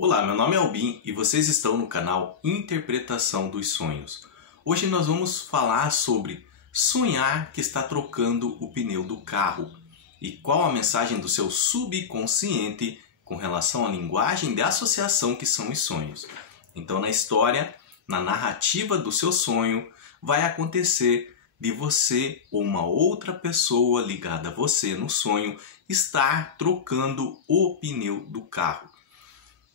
Olá, meu nome é Albin e vocês estão no canal Interpretação dos Sonhos. Hoje nós vamos falar sobre sonhar que está trocando o pneu do carro e qual a mensagem do seu subconsciente com relação à linguagem de associação que são os sonhos. Então, na história, na narrativa do seu sonho, vai acontecer de você ou uma outra pessoa ligada a você no sonho estar trocando o pneu do carro.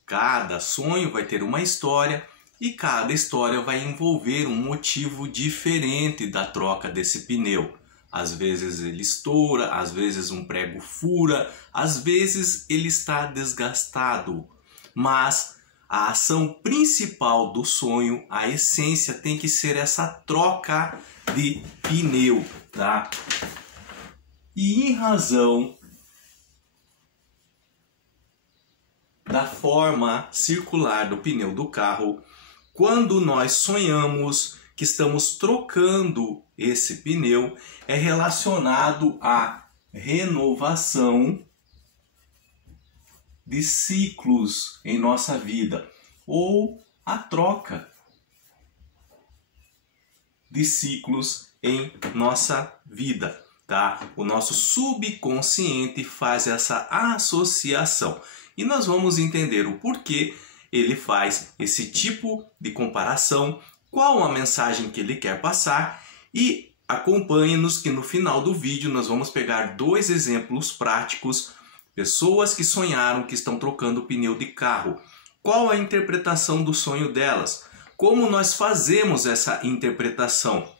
Cada sonho vai ter uma história e cada história vai envolver um motivo diferente da troca desse pneu. Às vezes ele estoura, às vezes um prego fura, às vezes ele está desgastado. Mas a ação principal do sonho, a essência, tem que ser essa troca de pneu, tá? E em razão da forma circular do pneu do carro, quando nós sonhamos que estamos trocando esse pneu, é relacionado à renovação de ciclos em nossa vida ou a troca de ciclos em nossa vida, tá? O nosso subconsciente faz essa associação. E nós vamos entender o porquê ele faz esse tipo de comparação, qual a mensagem que ele quer passar, e acompanhe-nos que no final do vídeo nós vamos pegar dois exemplos práticos, pessoas que sonharam que estão trocando o pneu de carro. Qual a interpretação do sonho delas? Como nós fazemos essa interpretação?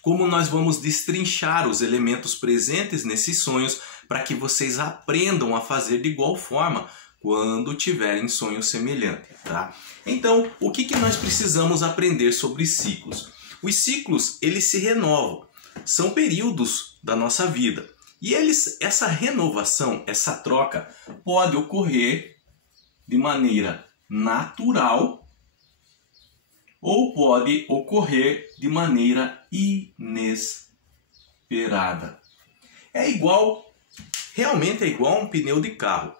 Como nós vamos destrinchar os elementos presentes nesses sonhos para que vocês aprendam a fazer de igual forma quando tiverem sonho semelhante, tá? Então, o que nós precisamos aprender sobre ciclos? Os ciclos, eles se renovam, são períodos da nossa vida. E essa renovação, essa troca, pode ocorrer de maneira natural ou pode ocorrer de maneira inesperada. Realmente é igual a um pneu de carro.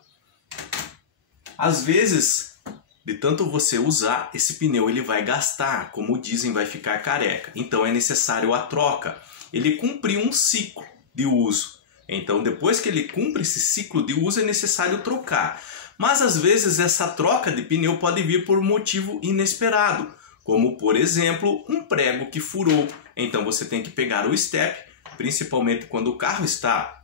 Às vezes, de tanto você usar, esse pneu ele vai gastar, como dizem, vai ficar careca. Então é necessário a troca. Ele cumpriu um ciclo de uso. Então depois que ele cumpre esse ciclo de uso é necessário trocar. Mas às vezes essa troca de pneu pode vir por motivo inesperado. Como, por exemplo, um prego que furou. Então você tem que pegar o step, principalmente quando o carro está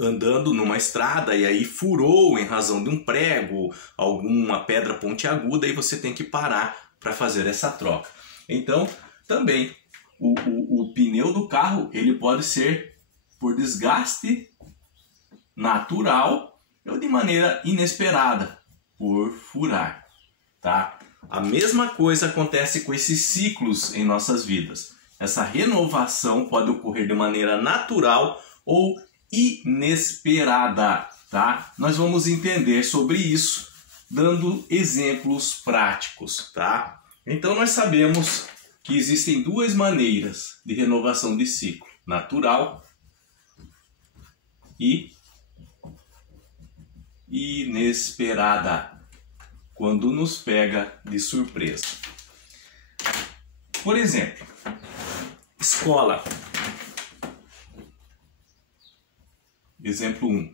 andando numa estrada e aí furou em razão de um prego, alguma pedra pontiaguda, e você tem que parar para fazer essa troca. Então, também, o pneu do carro ele pode ser por desgaste natural ou de maneira inesperada, por furar, tá? A mesma coisa acontece com esses ciclos em nossas vidas. Essa renovação pode ocorrer de maneira natural ou inesperada, tá? Nós vamos entender sobre isso dando exemplos práticos, tá? Então nós sabemos que existem duas maneiras de renovação de ciclo: natural e inesperada, quando nos pega de surpresa. Por exemplo, escola. Exemplo 1.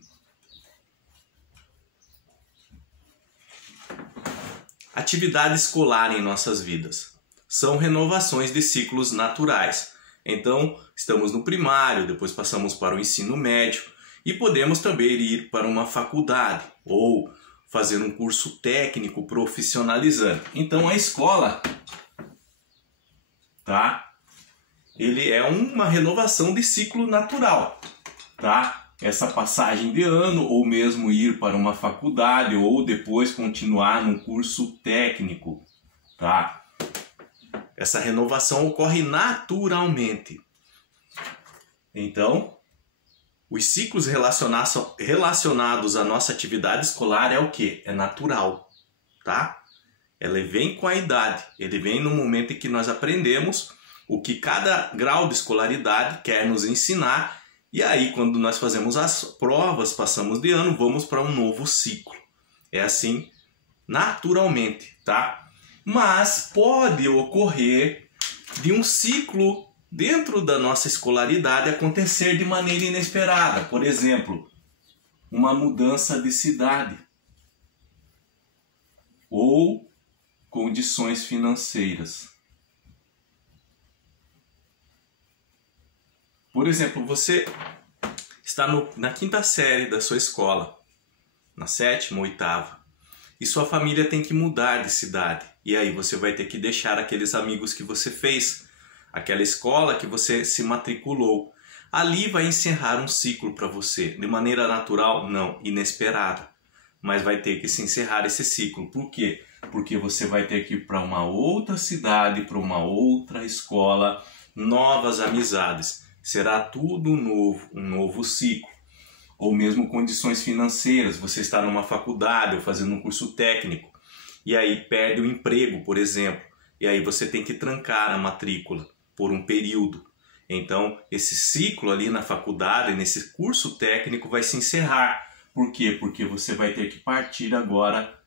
Atividade escolar em nossas vidas. São renovações de ciclos naturais. Então, estamos no primário, depois passamos para o ensino médio e podemos também ir para uma faculdade ou fazer um curso técnico profissionalizante. Então a escola, tá? Ele é uma renovação de ciclo natural, tá? Essa passagem de ano ou mesmo ir para uma faculdade ou depois continuar num curso técnico, tá? Essa renovação ocorre naturalmente. Então, os ciclos relacionados à nossa atividade escolar é o quê? É natural, tá? Ele vem com a idade, ele vem no momento em que nós aprendemos o que cada grau de escolaridade quer nos ensinar, e aí quando nós fazemos as provas, passamos de ano, vamos para um novo ciclo. É assim naturalmente, tá? Mas pode ocorrer de um ciclo dentro da nossa escolaridade acontecer de maneira inesperada. Por exemplo, uma mudança de cidade ou condições financeiras. Por exemplo, você está na quinta série da sua escola, na sétima ou oitava, e sua família tem que mudar de cidade. E aí você vai ter que deixar aqueles amigos que você fez, aquela escola que você se matriculou. Ali vai encerrar um ciclo para você, de maneira natural, não, inesperada. Mas vai ter que se encerrar esse ciclo. Por quê? Porque você vai ter que ir para uma outra cidade, para uma outra escola, novas amizades. Será tudo novo, um novo ciclo. Ou mesmo condições financeiras, você está numa faculdade ou fazendo um curso técnico e aí perde o emprego, por exemplo, e aí você tem que trancar a matrícula por um período. Então, esse ciclo ali na faculdade, nesse curso técnico, vai se encerrar. Por quê? Porque você vai ter que partir agora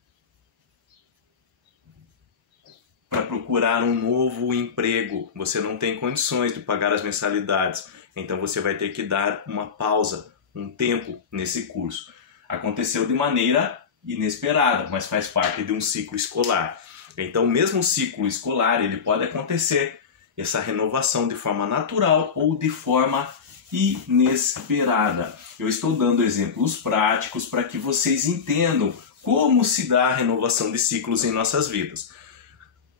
para procurar um novo emprego. Você não tem condições de pagar as mensalidades, então você vai ter que dar uma pausa, um tempo nesse curso. Aconteceu de maneira inesperada, mas faz parte de um ciclo escolar. Então, mesmo o ciclo escolar, ele pode acontecer essa renovação de forma natural ou de forma inesperada. Eu estou dando exemplos práticos para que vocês entendam como se dá a renovação de ciclos em nossas vidas.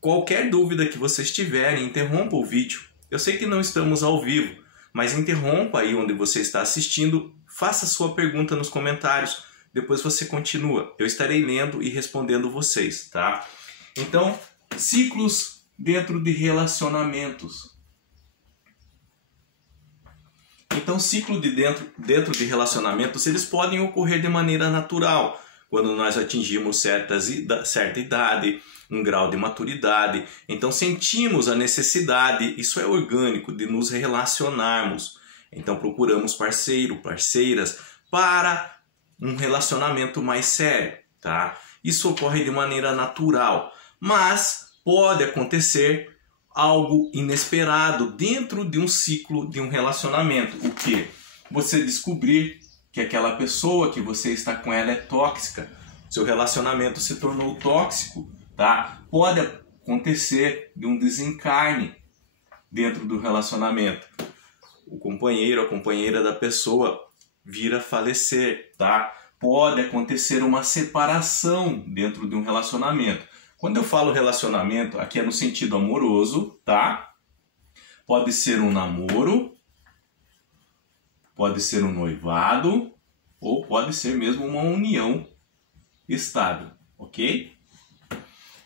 Qualquer dúvida que vocês tiverem, interrompa o vídeo. Eu sei que não estamos ao vivo, mas interrompa aí onde você está assistindo, faça sua pergunta nos comentários, depois você continua. Eu estarei lendo e respondendo vocês, tá? Então, ciclos dentro de relacionamentos. Então, ciclo dentro de relacionamentos, eles podem ocorrer de maneira natural, quando nós atingimos certa idade, um grau de maturidade. Então, sentimos a necessidade, isso é orgânico, de nos relacionarmos. Então, procuramos parceiro, parceiras para um relacionamento mais sério, tá? Isso ocorre de maneira natural, mas pode acontecer algo inesperado dentro de um ciclo de um relacionamento. O que? Você descobrir que aquela pessoa que você está com ela é tóxica, seu relacionamento se tornou tóxico, tá? Pode acontecer de um desencarne dentro do relacionamento. O companheiro, a companheira da pessoa vir a falecer, tá? Pode acontecer uma separação dentro de um relacionamento. Quando eu falo relacionamento, aqui é no sentido amoroso, tá? Pode ser um namoro, pode ser um noivado, ou pode ser mesmo uma união estável, ok?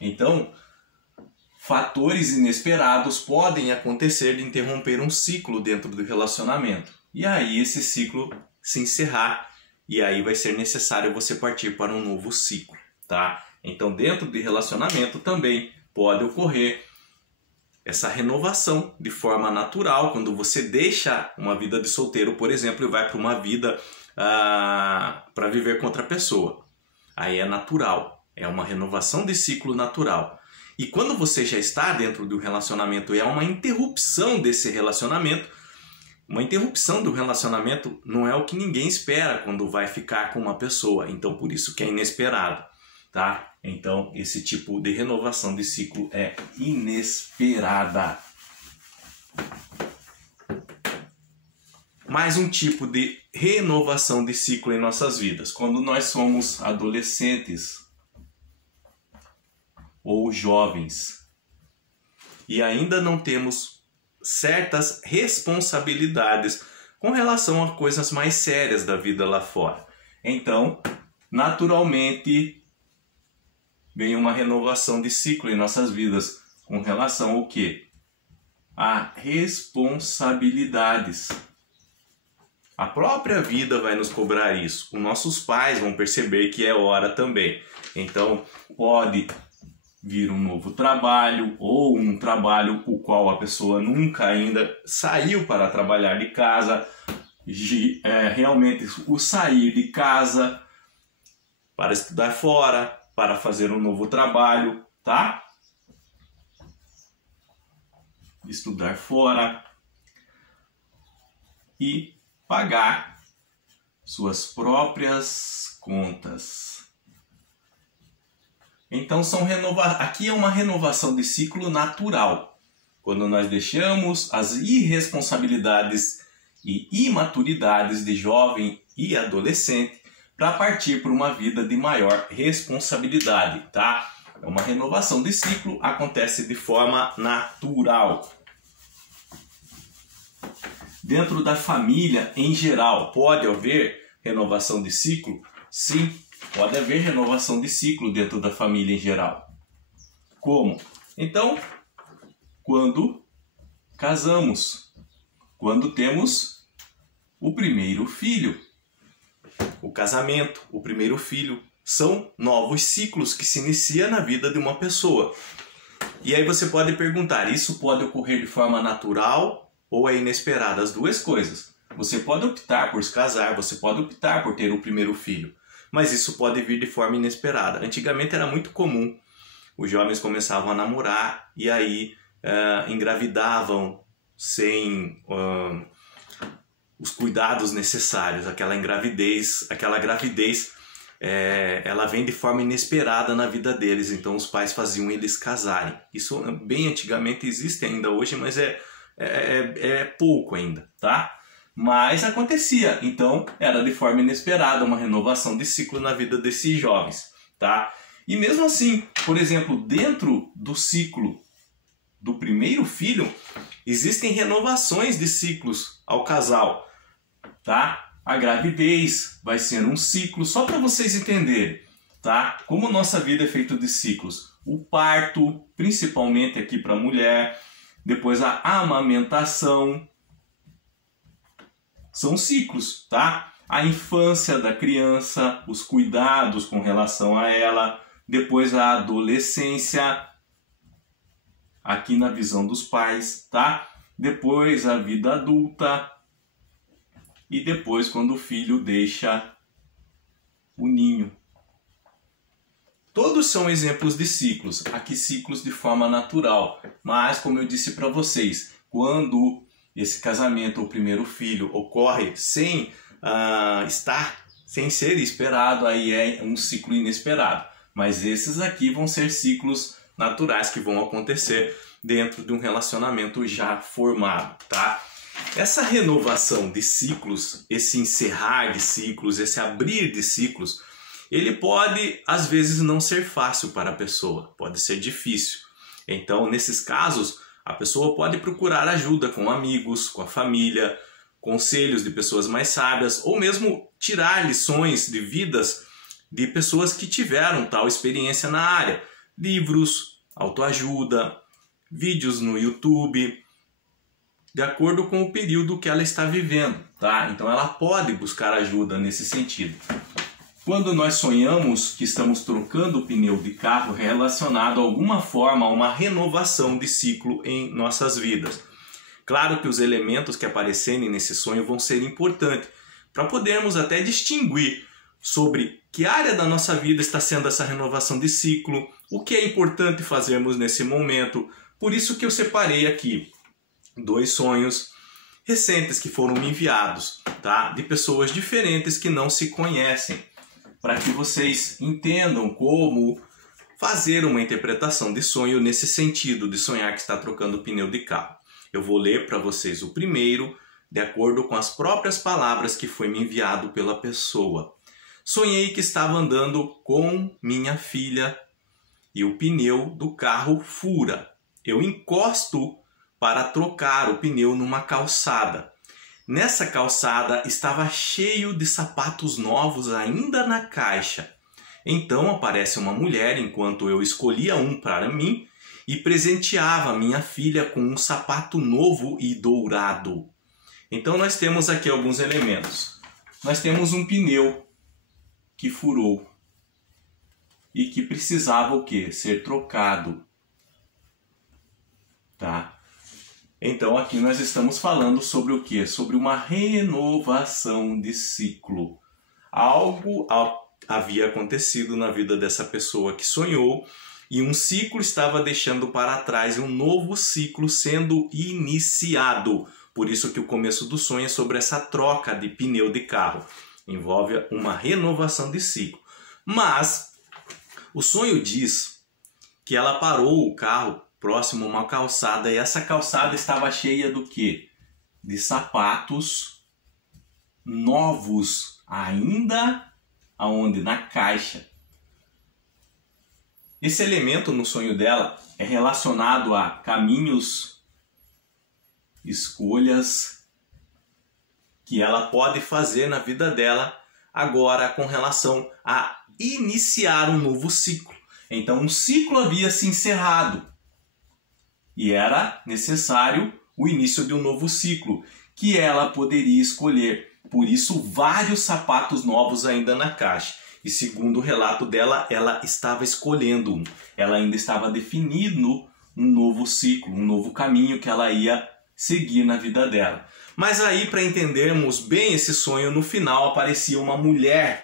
Então, fatores inesperados podem acontecer de interromper um ciclo dentro do relacionamento. E aí esse ciclo se encerrar, e aí vai ser necessário você partir para um novo ciclo, tá? Então, dentro de relacionamento também pode ocorrer essa renovação de forma natural, quando você deixa uma vida de solteiro, por exemplo, e vai para uma vida para viver com outra pessoa. Aí é natural, é uma renovação de ciclo natural. E quando você já está dentro do relacionamento e há uma interrupção desse relacionamento, uma interrupção do relacionamento não é o que ninguém espera quando vai ficar com uma pessoa, então por isso que é inesperado, tá? Então esse tipo de renovação de ciclo é inesperada. Mais um tipo de renovação de ciclo em nossas vidas, quando nós somos adolescentes ou jovens e ainda não temos certas responsabilidades com relação a coisas mais sérias da vida lá fora. Então, naturalmente, vem uma renovação de ciclo em nossas vidas com relação ao quê? A responsabilidades. A própria vida vai nos cobrar isso. Os nossos pais vão perceber que é hora também. Então, pode vir um novo trabalho ou um trabalho o qual a pessoa nunca ainda saiu para trabalhar de casa. Realmente o sair de casa para estudar fora, para fazer um novo trabalho, tá? Estudar fora e pagar suas próprias contas. Então aqui é uma renovação de ciclo natural, quando nós deixamos as irresponsabilidades e imaturidades de jovem e adolescente para partir para uma vida de maior responsabilidade, tá? É uma renovação de ciclo, acontece de forma natural. Dentro da família em geral, pode haver renovação de ciclo? Sim, pode haver renovação de ciclo dentro da família em geral. Como? Então, quando casamos, quando temos o primeiro filho. O casamento, o primeiro filho, são novos ciclos que se iniciam na vida de uma pessoa. E aí você pode perguntar, isso pode ocorrer de forma natural ou é inesperada? As duas coisas. Você pode optar por se casar, você pode optar por ter o primeiro filho, mas isso pode vir de forma inesperada. Antigamente era muito comum, os jovens começavam a namorar e aí engravidavam sem os cuidados necessários. Aquela gravidez, ela vem de forma inesperada na vida deles, então os pais faziam eles casarem. Isso bem antigamente, existe ainda hoje, mas é pouco ainda, tá? Mas acontecia, então era de forma inesperada, uma renovação de ciclo na vida desses jovens, tá? E mesmo assim, por exemplo, dentro do ciclo do primeiro filho, existem renovações de ciclos ao casal, tá? A gravidez vai ser um ciclo, só para vocês entenderem, tá? Como nossa vida é feita de ciclos. O parto, principalmente aqui para a mulher, depois a amamentação, são ciclos, tá? A infância da criança, os cuidados com relação a ela, depois a adolescência, aqui na visão dos pais, tá? Depois a vida adulta e depois quando o filho deixa o ninho. Todos são exemplos de ciclos, aqui ciclos de forma natural, mas como eu disse para vocês, quando esse casamento ou primeiro filho ocorre sem ser esperado, aí é um ciclo inesperado. Mas esses aqui vão ser ciclos naturais que vão acontecer dentro de um relacionamento já formado, tá? Essa renovação de ciclos, esse encerrar de ciclos, esse abrir de ciclos, ele pode, às vezes, não ser fácil para a pessoa, pode ser difícil. Então, nesses casos, a pessoa pode procurar ajuda com amigos, com a família, conselhos de pessoas mais sábias, ou mesmo tirar lições de vidas de pessoas que tiveram tal experiência na área. Livros, autoajuda, vídeos no YouTube, de acordo com o período que ela está vivendo, tá? Então ela pode buscar ajuda nesse sentido. Quando nós sonhamos que estamos trocando o pneu de carro, relacionado de alguma forma a uma renovação de ciclo em nossas vidas. Claro que os elementos que aparecerem nesse sonho vão ser importantes para podermos até distinguir sobre que área da nossa vida está sendo essa renovação de ciclo, o que é importante fazermos nesse momento. Por isso que eu separei aqui 2 sonhos recentes que foram me enviados, tá? De pessoas diferentes que não se conhecem, para que vocês entendam como fazer uma interpretação de sonho nesse sentido, de sonhar que está trocando o pneu de carro. Eu vou ler para vocês o primeiro, de acordo com as próprias palavras que foi me enviado pela pessoa. Sonhei que estava andando com minha filha e o pneu do carro fura. Eu encosto para trocar o pneu numa calçada. Nessa calçada estava cheio de sapatos novos ainda na caixa. Então aparece uma mulher enquanto eu escolhia um para mim e presenteava minha filha com um sapato novo e dourado. Então nós temos aqui alguns elementos. Nós temos um pneu que furou e que precisava o quê? Ser trocado. Tá? Então aqui nós estamos falando sobre o quê? Sobre uma renovação de ciclo. Algo havia acontecido na vida dessa pessoa que sonhou, e um ciclo estava deixando para trás e um novo ciclo sendo iniciado. Por isso que o começo do sonho é sobre essa troca de pneu de carro. Envolve uma renovação de ciclo. Mas o sonho diz que ela parou o carro próximo a uma calçada, e essa calçada estava cheia do quê? De sapatos novos, ainda aonde? Na caixa. Esse elemento no sonho dela é relacionado a caminhos, escolhas que ela pode fazer na vida dela agora com relação a iniciar um novo ciclo. Então um ciclo havia se encerrado e era necessário o início de um novo ciclo que ela poderia escolher. Por isso, vários sapatos novos ainda na caixa. E segundo o relato dela, ela estava escolhendo um. Ela ainda estava definindo um novo ciclo, um novo caminho que ela ia seguir na vida dela. Mas aí, para entendermos bem esse sonho, no final aparecia uma mulher.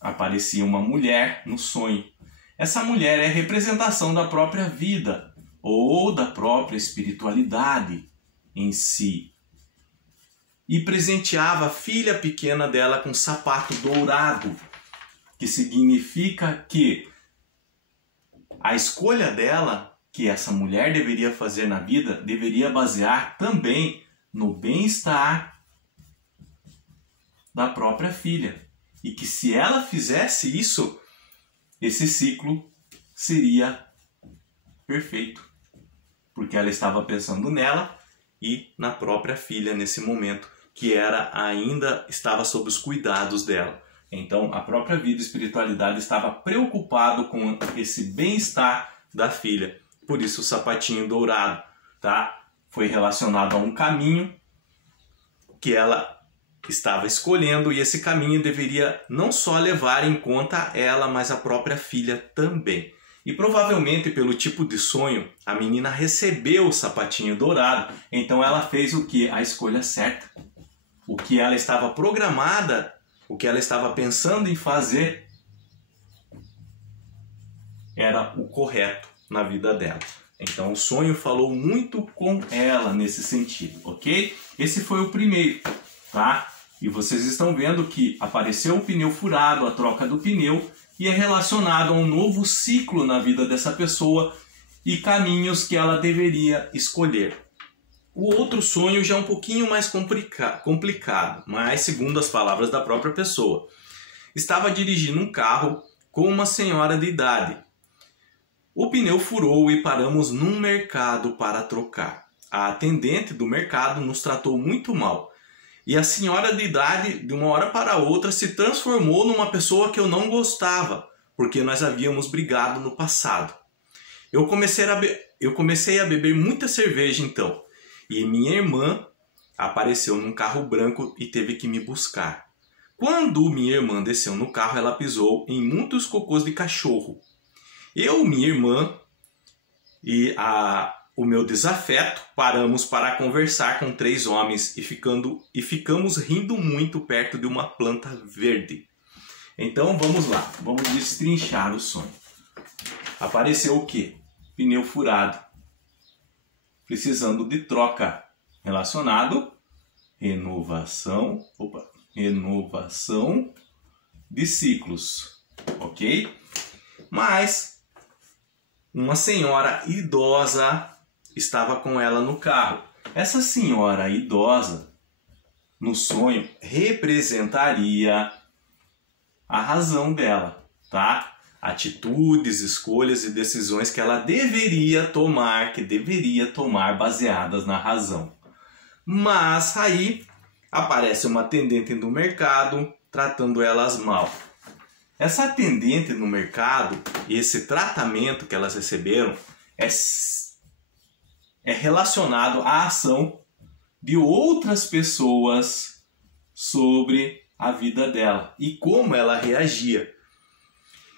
Aparecia uma mulher no sonho. Essa mulher é a representação da própria vida ou da própria espiritualidade em si. E presenteava a filha pequena dela com um sapato dourado, que significa que a escolha dela, que essa mulher deveria fazer na vida, deveria basear também no bem-estar da própria filha. E que se ela fizesse isso, esse ciclo seria perfeito. Porque ela estava pensando nela e na própria filha nesse momento, que ainda estava sob os cuidados dela. Então a própria vida e espiritualidade estava preocupado com esse bem-estar da filha. Por isso o sapatinho dourado, tá? Foi relacionado a um caminho que ela estava escolhendo, e esse caminho deveria não só levar em conta ela, mas a própria filha também. E provavelmente pelo tipo de sonho, a menina recebeu o sapatinho dourado, então ela fez o que? A escolha certa. O que ela estava programada, o que ela estava pensando em fazer, era o correto na vida dela. Então o sonho falou muito com ela nesse sentido, ok? Esse foi o primeiro, tá? E vocês estão vendo que apareceu o pneu furado, a troca do pneu, e é relacionado a um novo ciclo na vida dessa pessoa e caminhos que ela deveria escolher. O outro sonho já é um pouquinho mais complicado, mas segundo as palavras da própria pessoa. Estava dirigindo um carro com uma senhora de idade. O pneu furou e paramos num mercado para trocar. A atendente do mercado nos tratou muito mal. E a senhora de idade, de uma hora para outra, se transformou numa pessoa que eu não gostava, porque nós havíamos brigado no passado. Eu comecei a beber muita cerveja então, e minha irmã apareceu num carro branco e teve que me buscar. Quando minha irmã desceu no carro, ela pisou em muitos cocôs de cachorro. Eu, minha irmã e o meu desafeto paramos para conversar com 3 homens e ficamos rindo muito perto de uma planta verde. Então vamos lá, vamos destrinchar o sonho. Apareceu o quê? Pneu furado, precisando de troca, relacionado renovação de ciclos, ok? Mas uma senhora idosa estava com ela no carro. Essa senhora idosa, no sonho, representaria a razão dela, tá? Atitudes, escolhas e decisões que ela deveria tomar, baseadas na razão. Mas aí aparece uma atendente no mercado tratando elas mal. Essa atendente no mercado, esse tratamento que elas receberam é relacionado à ação de outras pessoas sobre a vida dela e como ela reagia.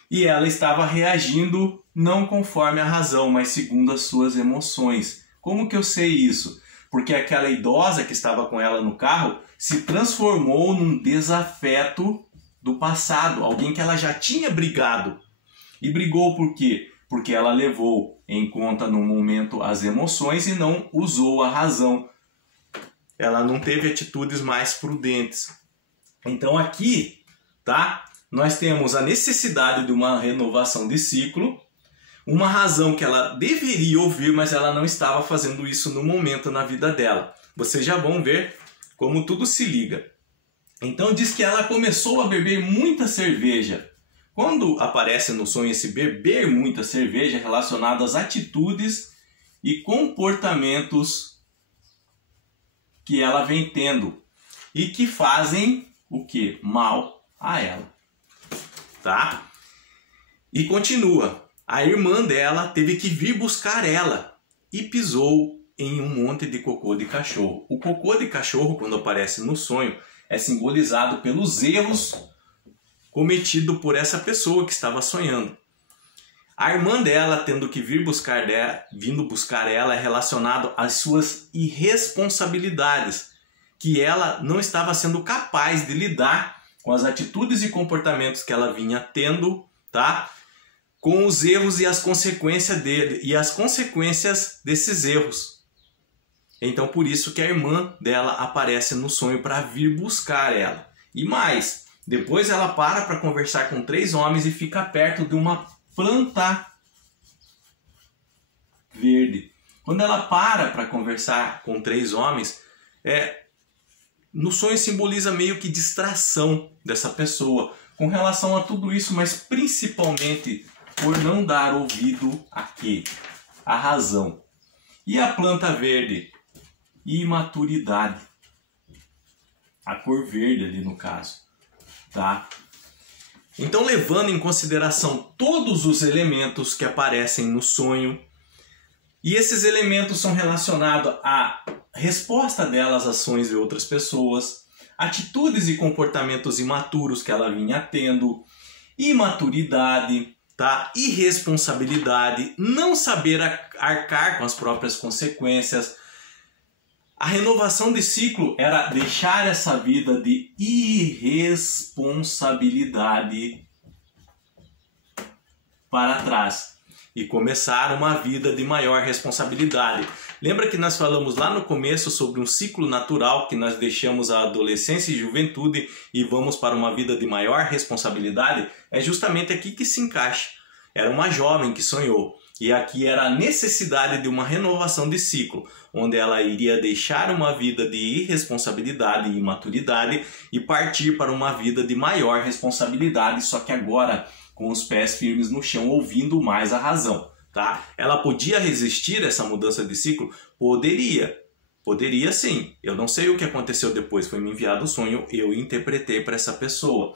E ela estava reagindo não conforme a razão, mas segundo as suas emoções. Como que eu sei isso? Porque aquela idosa que estava com ela no carro se transformou num desafeto do passado, alguém que ela já tinha brigado. E brigou por quê? Porque ela levou em conta no momento as emoções e não usou a razão. Ela não teve atitudes mais prudentes. Então aqui, tá? Nós temos a necessidade de uma renovação de ciclo, uma razão que ela deveria ouvir, mas ela não estava fazendo isso no momento na vida dela. Vocês já vão ver como tudo se liga. Então diz que ela começou a beber muita cerveja. Quando aparece no sonho esse beber muita cerveja relacionado às atitudes e comportamentos que ela vem tendo e que fazem o que? Mal a ela. Tá? E continua. A irmã dela teve que vir buscar ela e pisou em um monte de cocô de cachorro. O cocô de cachorro, quando aparece no sonho, é simbolizado pelos erros cometidos por essa pessoa que estava sonhando. A irmã dela tendo que vindo buscar ela é relacionado às suas irresponsabilidades, que ela não estava sendo capaz de lidar com as atitudes e comportamentos que ela vinha tendo, tá? Com os erros e as consequências dele e as consequências desses erros. Então por isso que a irmã dela aparece no sonho para vir buscar ela. E mais, depois ela para conversar com 3 homens e fica perto de uma planta verde. Quando ela para conversar com 3 homens, no sonho simboliza meio que distração dessa pessoa com relação a tudo isso, mas principalmente por não dar ouvido a quê? A razão. E a planta verde? Imaturidade. A cor verde ali no caso. Tá? Então, levando em consideração todos os elementos que aparecem no sonho, e esses elementos são relacionados à resposta dela às ações de outras pessoas, atitudes e comportamentos imaturos que ela vinha tendo, imaturidade, tá? Irresponsabilidade, não saber arcar com as próprias consequências. A renovação de ciclo era deixar essa vida de irresponsabilidade para trás e começar uma vida de maior responsabilidade. Lembra que nós falamos lá no começo sobre um ciclo natural que nós deixamos a adolescência e juventude e vamos para uma vida de maior responsabilidade? É justamente aqui que se encaixa. Era uma jovem que sonhou. E aqui era a necessidade de uma renovação de ciclo, onde ela iria deixar uma vida de irresponsabilidade e imaturidade e partir para uma vida de maior responsabilidade, só que agora com os pés firmes no chão, ouvindo mais a razão. Tá? Ela podia resistir a essa mudança de ciclo? Poderia sim. Eu não sei o que aconteceu depois, foi me enviado o sonho, eu interpretei para essa pessoa.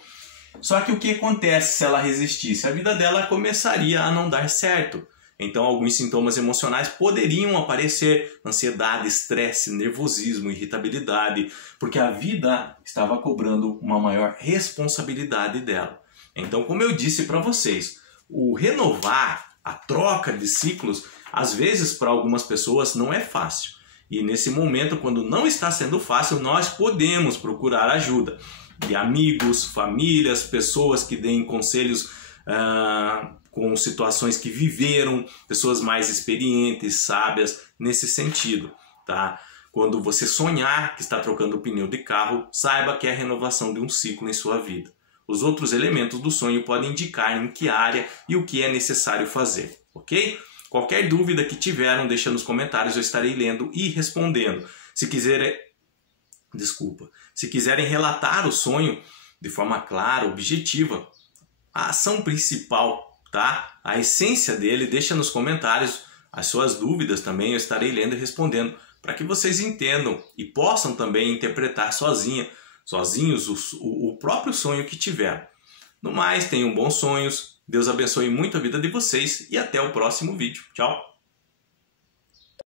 Só que o que acontece se ela resistisse? A vida dela começaria a não dar certo. Então alguns sintomas emocionais poderiam aparecer: ansiedade, estresse, nervosismo, irritabilidade, porque a vida estava cobrando uma maior responsabilidade dela. Então, como eu disse para vocês, o renovar, a troca de ciclos, às vezes para algumas pessoas não é fácil. E nesse momento, quando não está sendo fácil, nós podemos procurar ajuda de amigos, famílias, pessoas que deem conselhos com situações que viveram, pessoas mais experientes, sábias, nesse sentido, tá? Quando você sonhar que está trocando o pneu de carro, saiba que é a renovação de um ciclo em sua vida. Os outros elementos do sonho podem indicar em que área e o que é necessário fazer, ok? Qualquer dúvida que tiveram, deixa nos comentários, eu estarei lendo e respondendo. Se quiserem relatar o sonho de forma clara, objetiva, a ação principal, tá? A essência dele, deixa nos comentários as suas dúvidas também, eu estarei lendo e respondendo, para que vocês entendam e possam também interpretar sozinhos o próprio sonho que tiveram. No mais, tenham bons sonhos, Deus abençoe muito a vida de vocês e até o próximo vídeo. Tchau!